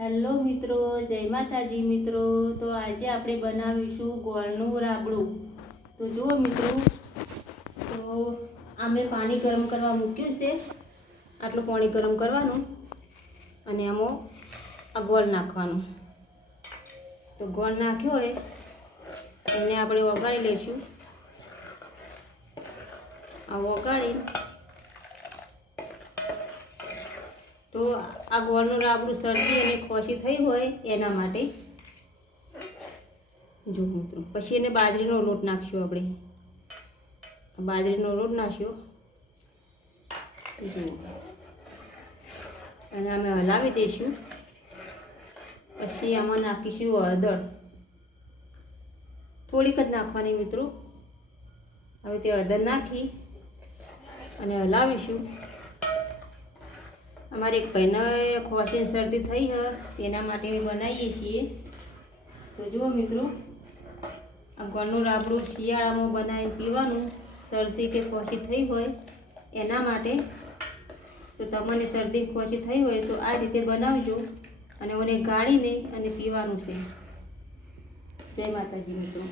Hello મિત્રો, જય માતાજી મિત્રો। તો આજે આપણે બનાવીશું ગોળનું રાબડું। તો જુઓ મિત્રો, તો આ મેં પાણી ગરમ કરવા મૂક્યું છે। આટલું પાણી ગરમ કરવાનું અને આમાં આ ગોળ નાખવાનું। તો ગોળ નાખ્યો હોય એને આપણે વગાડી લઈશું। આ વગાડી તો આ ગોળનું રાબડું શરદી અને ખોશી થઈ હોય એના માટે જો મિત્રો। પછી એને બાજરીનો લોટ નાખશું આપણે। બાજરીનો લોટ નાખ્યો જુઓ અને અમે હલાવી દઈશું। પછી આમાં નાખીશું હળદર, થોડીક જ નાખવાની મિત્રો। હવે તે હળદર નાખી અને હલાવીશું। અમારે એક ભાઈને ખોશી શરદી થઈ છે તેના માટે અમે બનાવીએ છીએ। તો જુઓ મિત્રો, આ ગોળનું રાબડું શિયાળામાં બનાવીને પીવાનું, શરદી કે ખોશી થઈ હોય એના માટે। તો તમને શરદી ખોશી થઈ હોય તો આ રીતે બનાવજો અને મને ગાળીને અને પીવાનું છે। જય માતાજી મિત્રો।